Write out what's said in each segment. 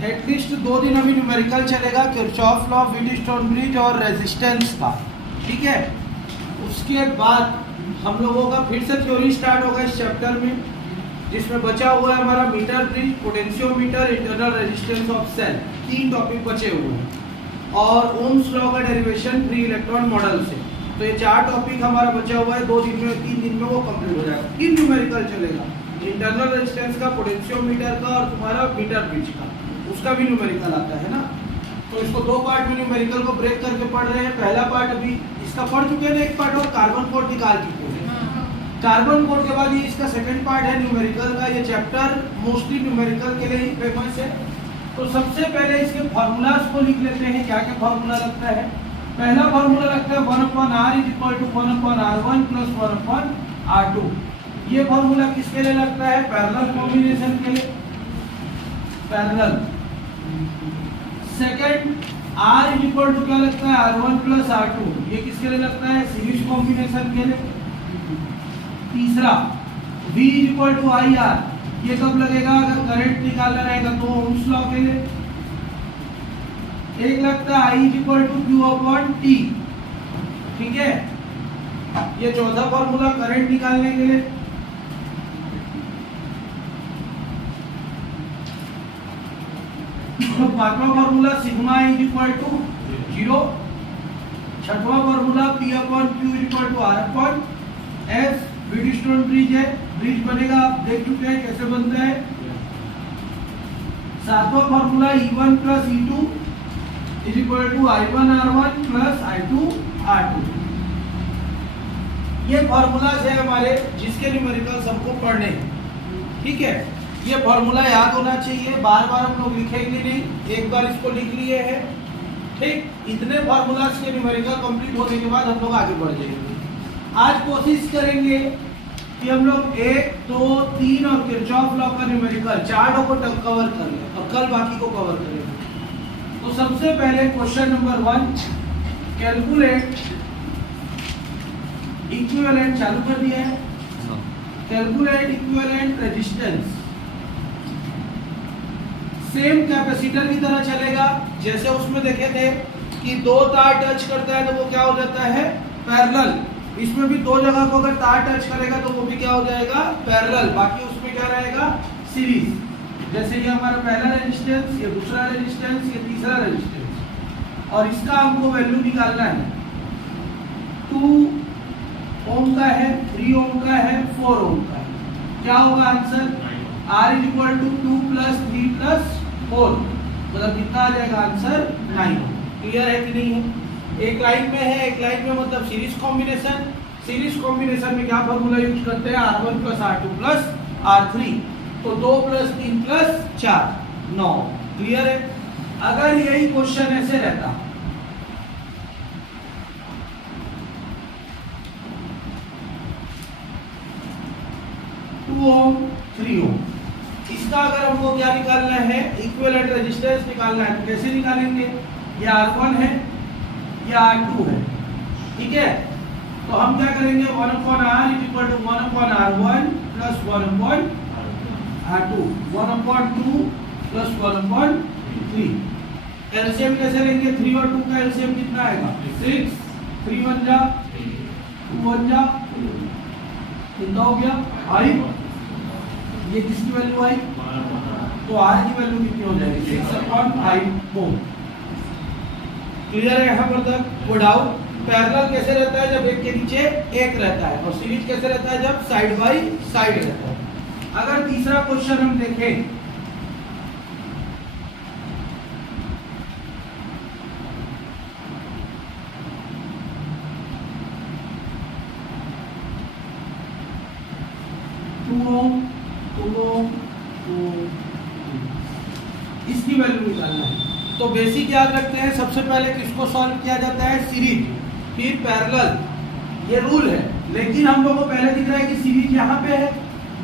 At least 2 दिन अभी numerical चलेगा, किरचॉफ लॉ, व्हीटस्टोन ब्रिज और रेजिस्टेंस का, ठीक है। उसके बाद हम लोगों का फिर से थ्योरी स्टार्ट होगा इस चैप्टर में, जिसमें बचा हुआ है हमारा meter bridge, potentiometer, internal resistance of cell, 3 topic बचे हुए हैं, और ओम्स लॉ का डेरिवेशन फ्री इलेक्ट्रॉन मॉडल से। तो ये 4 टॉपिक हमारा बचा हुआ है, 2 दिन में 3 दिन में वो कंप्लीट हो जाएगा। 3 न्यूमेरिकल चलेगा, इंटरनल रेजिस्टेंस का, पोटेंशियोमीटर का और तुम्हारा मीटर ब्रिज का, उसका भी न्यूमेरिकल आता है ना। तो इसको 2 पार्ट में न्यूमेरिकल को ब्रेक करके पढ़ रहे हैं। पहला पार्ट अभी इसका पढ़ चुके हैं, एक पार्ट और कार्बन कोड निकाल चुके हैं। कार्बन कोड के बाद ये इसका सेकंड पार्ट है न्यूमेरिकल का। ये चैप्टर मोस्टली न्यूमेरिकल के लिए ही फेमस है। तो सबसे पहले इसके फार्मूलाज को लिख लेते हैं। क्या क्या फार्मूला लगता है? पहला फार्मूला लगता है 1/r = 1/r1 + 1/r2। ये फार्मूला किसके लिए लगता है? पैरेलल कॉम्बिनेशन के लिए, पैरेलल। सेकंड, R = क्या लगता है? R1 + R2। ये किसके लिए लगता है? सीरीज कॉम्बिनेशन के लिए। तीसरा, V = IR। ये कब लगेगा? अगर करंट निकालना रहेगा तो ओम्स लॉ के लिए। एक लगता है I = Q/T, ठीक है। ये चौथा फॉर्मूला करंट निकालने के लिए। तो पांचवा फॉर्मूला सिग्मा I = 0। छठवां formula P/Q = R/S। Wheatstone bridge है, ब्रिज बनेगा, आप देख चुके हैं कैसे बनता है। सातवां formula E1 + E2 = I1R1 + I2R2। ये फॉर्मूलाज है हमारे, जिसके न्यूमेरिकल सबको पढ़ने हैं, ठीक है। ये फॉर्मूला याद होना चाहिए, बार बार हम लोग लिखेंगे नहीं, एक बार इसको लिख लिए हैं, ठीक। इतने फॉर्मूलाज के न्यूमेरिकल कंप्लीट होने के बाद हम लोग आगे बढ़ जाएंगे। आज कोशिश करेंगे कि हम लोग 1, 2, 3 और किरचॉफ लॉ का न्यूमेरिकल 4 को कवर कर लें और कल बाकी को कवर करेंगे। तो सबसे पहले क्वेश्चन नंबर 1, कैलकुलेट इक्विवेलेंट, चालू कर दिया है। Calculate equivalent resistance. Same capacitor की तरह चलेगा, जैसे उसमें देखे थे कि 2 तार टच करता है तो वो क्या हो जाता है? पैरेलल। इसमें भी 2 जगह को अगर तार टच करेगा तो वो भी क्या हो जाएगा? पैरेलल। बाकी उसमें क्या रहेगा? सीरीज। जैसे ये हमारा पहला रेजिस्टेंस, ये दूसरा रेजिस्टेंस, ये तीसरा रेजिस्टेंस, और इसका हमको वैल्यू निकालना है। 2 ओम का है, 3 ओम का है, 4 ओम का है। क्या होगा आंसर? R = 2 + 3 + 4, मतलब कितना आ जाएगा आंसर? 9। क्लियर है कि नहीं है? एक लाइन में है, एक लाइन में मतलब सीरीज कॉम्बिनेशन। सीरीज कॉम्बिनेशन में क्या फॉर्मूला यूज करते हैं? R1 + R2 + R3। तो 2 + 3 + 4, 9। क्लियर है? अगर यही क्वेश्चन ऐसे रहता, ओम 3 ओम, इसका अगर हमको क्या निकालना है? इक्विवेलेंट रेजिस्टेंस निकालना है। तो कैसे निकालेंगे? ये R1 है, ये R2 है, ठीक है। तो हम क्या करेंगे? 1/R = 1/R1 + 1/R2, 1/2 + 1/3। एलसीएम कैसे लेंगे? 3 और 2 का एलसीएम कितना आएगा? 6। 3 1 जा, 2 1 जा, कितना हो गया? 5। ये किसकी वैल्यू आई? तो R की वैल्यू कितनी हो जाएगी? 6/5 ओम। क्लियर है यहाँ पर तक? वो डाउट? पैरेलल कैसे रहता है? जब एक के नीचे एक रहता है। और सीरीज कैसे रहता है? जब साइड बाय साइड रहता है। अगर तीसरा क्वेश्चन हम देखें, इसकी वैल्यू निकालना है। तो बेसिक याद रखते हैं, सबसे पहले किसको सॉल्व किया जाता है? सीरीज, फिर पैरेलल। ये रूल है, लेकिन हम लोगों को पहले दिख रहा है कि सीरीज यहाँ पे है,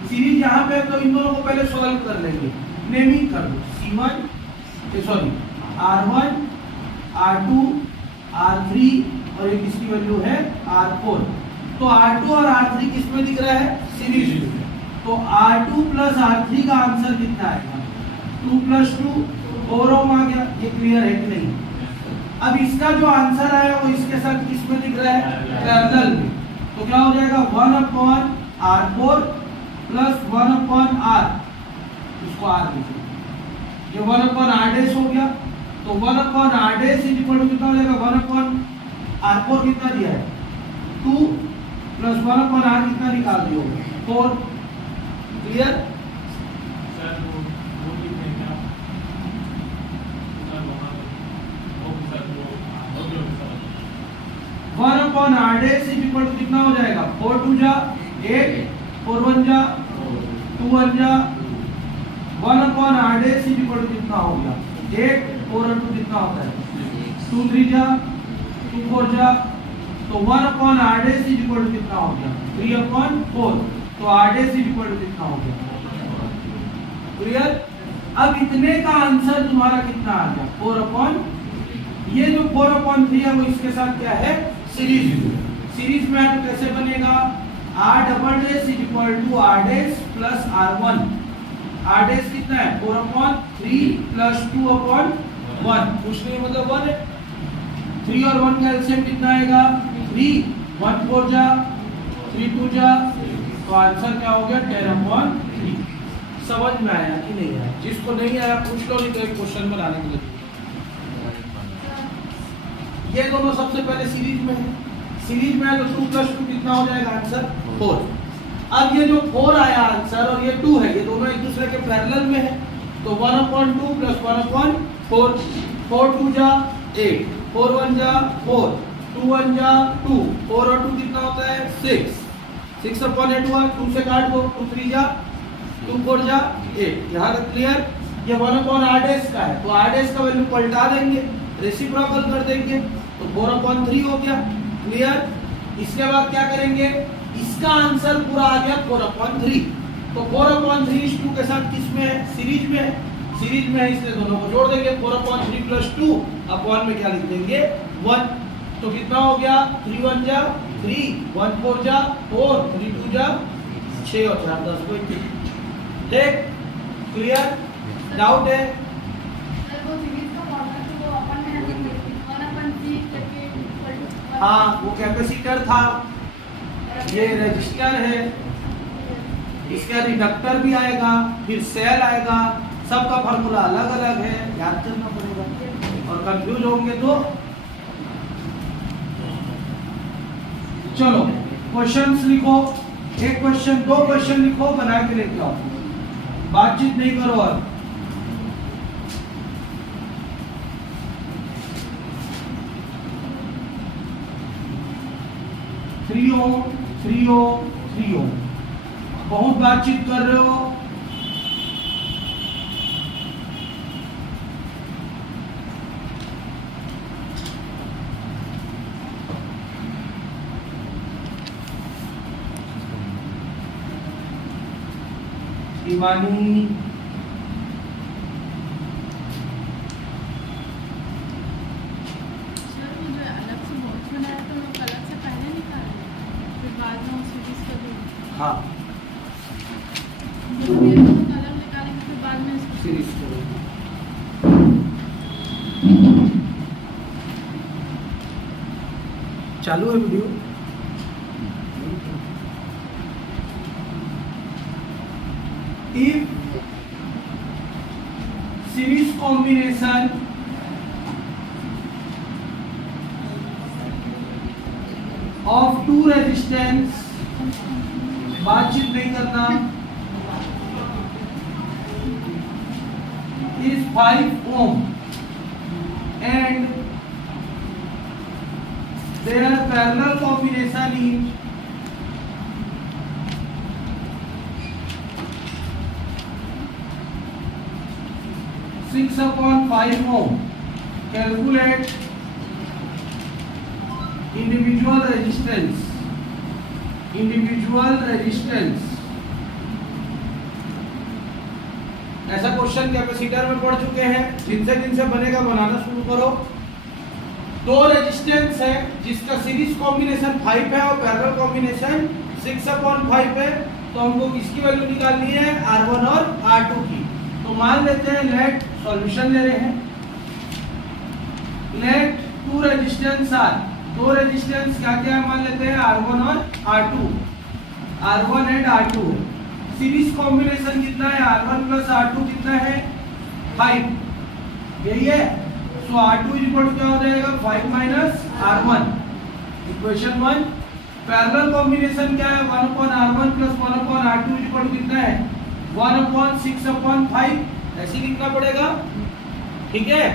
सीरीज यहाँ पे है, तो इन दोनों को पहले सॉल्व कर लेंगे। नेमिंग कर दो, R1, R2, R3 और एक इसकी वैल्यू है R4। तो R2 और R3 किसमें दिख रहा है? सीरीज में। तो R2 + R3 का आंसर कितना आएगा? 2 + 2 4 ओम आ गया। ये क्लियर है कि नहीं? अब इसका जो आंसर आया वो इसके साथ किस में दिख रहा है? पैरेलल में। तो क्या हो जाएगा 1/r4 प्लस 1/r, इसको r लिखिए, ये 1/r' हो गया। तो 1/r' इज इक्वल टू कितना हो जाएगा? 1/r4 कितना दिया है? 2 प्लस 1/r कितना निकाल दिया? 4। Clear? 1/r' is equal to कितना हो जाएगा? 4 2 जा 8, 4 1 जा 2 1 जा 1/r' इज इक्वल टू कितना हो गया? 8 4 और 2 कितना होता है? 2 3 जा 2 4 जा, तो 1/r' इज इक्वल टू कितना हो गया? 3/4। तो r' इज इक्वल टू कितना हो गया? क्लियर? अब इतने का आंसर तुम्हारा कितना आ गया? 4/, ये जो 4/3 है वो इसके साथ क्या है? सीरीज में। सीरीज में है तो कैसे बनेगा? r' is equal to r' plus r1। r' कितना है? 4/3 प्लस 2/1, कुछ नहीं मतलब 1 है। 3 और 1 का एलसीएम कितना आएगा? 3, 1 4 जा 3 2 जा, तो आंसर क्या हो गया? 10/3। समझ में आया कि नहीं आया? जिसको नहीं आया पूछ लो, नहीं तो एक क्वेश्चन बनाने के लिए। ये दोनों सबसे पहले सीरीज में है। सीरीज में है तो 2 प्लस 2 कितना हो जाएगा? आंसर 4। अब ये जो 4 आया आंसर और ये 2 है, ये दोनों एक दूसरे के पैरेलल में है। तो 1/2 प्लस 1/4, 4 2 जा 8, 4 1 जा 4, 2 1 जा 2, 4 और 2 कितना होता है? 6। 6/8 हुआ, 2 से काट दो, 2 3 जा 2 4 जा 8। यहाँ तक क्लियर? ये 1/r' का है, तो r' का वैल्यू पलटा देंगे, रेसिप्रोकल कर देंगे, तो 4/3 हो गया। क्लियर? इसके बाद क्या करेंगे? इसका आंसर पूरा आ गया 4/3। तो 4/3 इस 2 के साथ किस में है? सीरीज में है। सीरीज में है इसलिए दोनों को जोड़ देंगे। 4/3 प्लस 2 अपॉन में क्या लिख देंगे? 1। तो कितना हो गया? 3 1 जा 3, 1 4 जा 4, 3 2 जा 6 और 4 10 को। ठीक? क्लियर? डाउट है? हाँ, वो कैपेसिटर था, ये रजिस्टर है, इसका रिडक्टर भी आएगा, फिर सेल आएगा, सबका फार्मूला अलग अलग है, याद करना पड़ेगा। और कंफ्यूज होंगे तो चलो क्वेश्चंस लिखो। एक क्वेश्चन 2 क्वेश्चन लिखो, बना के लेके आओ, बातचीत नहीं करो। और 3 ओम 3 ओम 3 ओम, बहुत बातचीत कर रहे हो। शिवानी हाँ सीरीज चालू है video. If series combination of 2 resistance, बातचीत नहीं करना, is 5 ohm and their parallel combination is 6/5 ohm. Calculate individual resistance. Individual resistance. ऐसा क्वेश्चन कैपेसिटर में पढ़ चुके हैं, जिनसे बनेगा बनाना शुरू करो। 2 रेजिस्टेंस है जिसका सीरीज कॉम्बिनेशन 5 है और पैरेलल कॉम्बिनेशन 6/5 है, तो हमको किसकी वैल्यू निकालनी है? R1 और R2 की। तो मान लेते हैं लेट सॉल्यूशन ले रहे हैं। लेट टू रेजिस्टेंस आर, दो रेजिस्टेंस क्या क्या मान लेते हैं, R1 और R2, R1 एंड R2 है। सीरीज कॉम्बिनेशन कितना है, R1 प्लस R2 कितना है, 5, यही है। सो R2 इक्वल टू क्या हो जाएगा, 5 minus R1, equation 1। Parallel combination क्या है, 1 upon R1 plus 1 upon R2 equal to कितना है, 1 अपॉन 6 अपॉन 5, ऐसे लिखना पड़ेगा, ठीक है।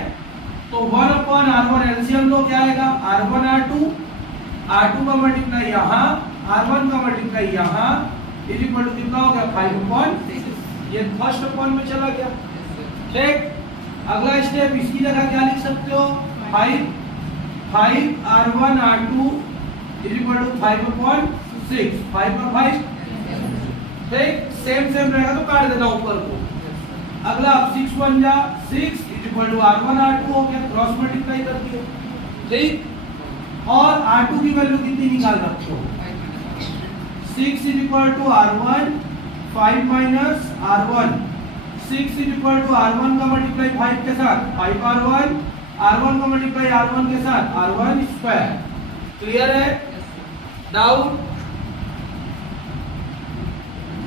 तो 1 अपॉन R1 एलसीएम लो, क्या आएगा, R1 R2, R2 का मल्टीप्लाई यहाँ, R1 का मल्टीप्लाई यहाँ, इज इक्वल टू कितना हो गया, 5 अपॉन 6। ये फर्स्ट अपॉन में चला गया, ठीक। अगला स्टेप, इसकी जगह क्या लिख सकते हो, 5 R1 R2 is equal to 5 upon 6, 5 का 5, ठीक। सेम रहेगा तो काट देना ऊपर को। अगला 6 1 जा 6 is equal to R1 R2 हो गया, क्रॉस मल्टीप्लाई कर दिया, ठीक। और R2 की वैल्यू कितनी निकाल सकते हो, 6 is equal to R1, 5 minus R1, 6 is equal to R1 का मल्टीप्लाई 5 के साथ 5 R1 का मल्टीप्लाई R1 के साथ R1 स्क्वायर। क्लियर है, डाउट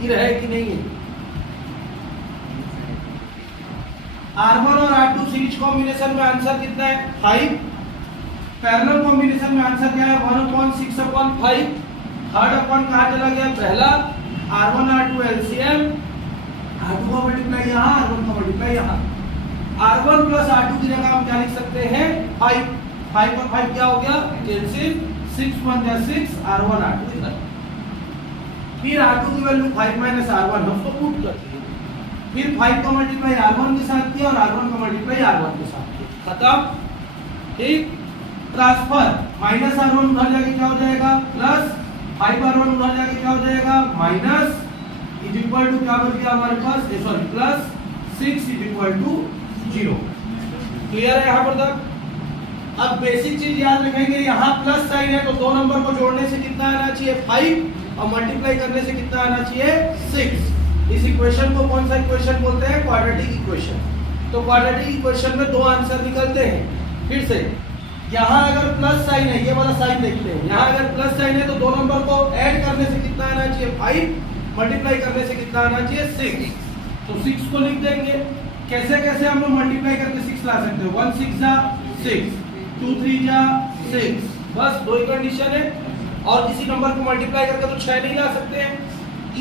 है कि नहीं है। R1 और R2 सीरीज कॉम्बिनेशन में आंसर कितना है, 5। पैरेलल कॉम्बिनेशन में आंसर क्या है, 1 अपॉन 6 अपॉन 5। थर्ड अपॉन कहाँ चला गया, पहला, R1 R2 एलसीएम, R2 का मल्टीप्लाई यहाँ, R1 का मल्टीप्लाई यहाँ। R1 प्लस R2 की जगह हम क्या लिख सकते हैं, 5 और 5 क्या हो गया, कैंसिल, 6 1 जा 6, R1 R2 इधर। फिर R2 की वैल्यू 5 माइनस R1 है, उसको पुट कर दिए। फिर 5 का मल्टीप्लाई R1 के साथ किया और R1 का मल्टीप्लाई R1 के साथ किया, खत्म, ठीक। ट्रांसफर, माइनस R1 उधर जाके क्या हो जाएगा, प्लस 5 R1 उधर जाके क्या हो जाएगा, माइनस, इज इक्वल टू क्या बच गया हमारे पास, sorry plus 6 is equal to 0। Clear है यहाँ पर तक। अब बेसिक चीज याद रखेंगे, यहाँ प्लस साइन है तो दो नंबर को जोड़ने से कितना आना चाहिए, 5, और मल्टीप्लाई करने से कितना आना चाहिए, 6। इस इक्वेशन को कौन सा इक्वेशन बोलते हैं, क्वाड्रेटिक इक्वेशन। तो क्वाड्रेटिक इक्वेशन में दो आंसर निकलते हैं। फिर से यहाँ अगर प्लस साइन है, ये वाला साइन देखते हैं, यहाँ अगर प्लस साइन है तो दो नंबर को ऐड करने से कितना आना चाहिए, 5, मल्टीप्लाई करने से कितना आना चाहिए, 6। तो 6 को लिख देंगे। कैसे कैसे हम लोग मल्टीप्लाई करके 6 ला सकते हैं, 1 6 जा 6, 2 3 जा 6, बस दो ही कंडीशन है। और किसी नंबर को मल्टीप्लाई करके तो 6 नहीं ला सकते हैं।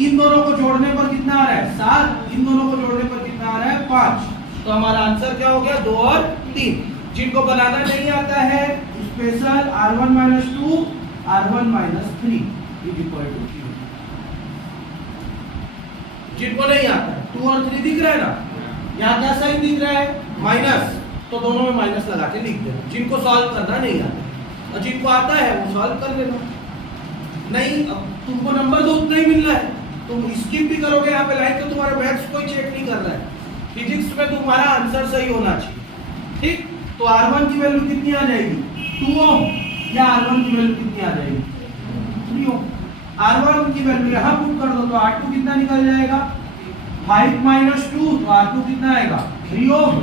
इन दोनों को जोड़ने पर कितना आ रहा है, 7, इन दोनों को जोड़ने पर कितना आ रहा है, 5। तो हमारा आंसर क्या हो गया, 2 और 3। जिनको बनाना नहीं आता है, special R1 - 2 R1 - 3 is equal to 0। जिनको नहीं आता है, 2 और 3 दिख रहा है ना, यहाँ क्या साइन दिख रहा है, माइनस, तो दोनों में माइनस लगा के लिख देना। जिनको सॉल्व करना नहीं आता, और जिनको आता है वो सॉल्व कर लेना। नहीं, अब तुमको नंबर तो उतना ही मिल रहा है, तुम स्किप भी करोगे यहाँ पे लाइन, तो तुम्हारा मैथ्स कोई चेक नहीं कर रहा है। फिजिक्स में तुम्हारा आंसर सही होना चाहिए, ठीक। तो R1 की वैल्यू कितनी आ जाएगी, 2 ओम, या R1 की वैल्यू कितनी आ जाएगी, 3 ओम। R1 की वैल्यू यहाँ पुट कर दो तो R2 कितना निकल जाएगा, 5 - 2, तो R2 कितना आएगा, 3 ओम।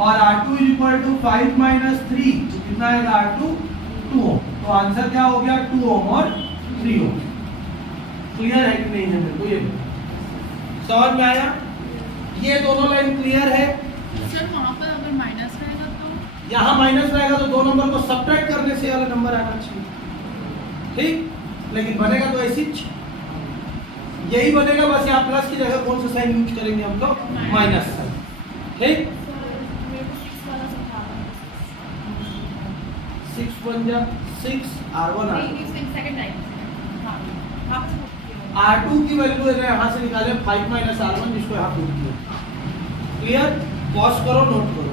और R2 इज इक्वल टू 5 - 3, कितना आएगा, R2 2 ओम। तो आंसर क्या हो गया, 2 ओम और 3 ओम। क्लियर है कि नहीं है, मेरे को ये समझ में आया। ये दोनों लाइन क्लियर है। सर वहाँ पर अगर माइनस रहेगा तो, यहाँ माइनस रहेगा तो दो नंबर को सब्ट्रैक्ट करने से वाला नंबर आना चाहिए, ठीक। लेकिन बनेगा तो ऐसी यही बनेगा, बस यहाँ प्लस की जगह कौन सा साइन यूज करेंगे हम लोग, माइनस साइन, ठीक। 6 1 जा 6, R1 R2 की वैल्यू अगर यहाँ से निकाले 5 - R1, जिसको यहाँ पुट किया। क्लियर, पॉज करो, नोट करो।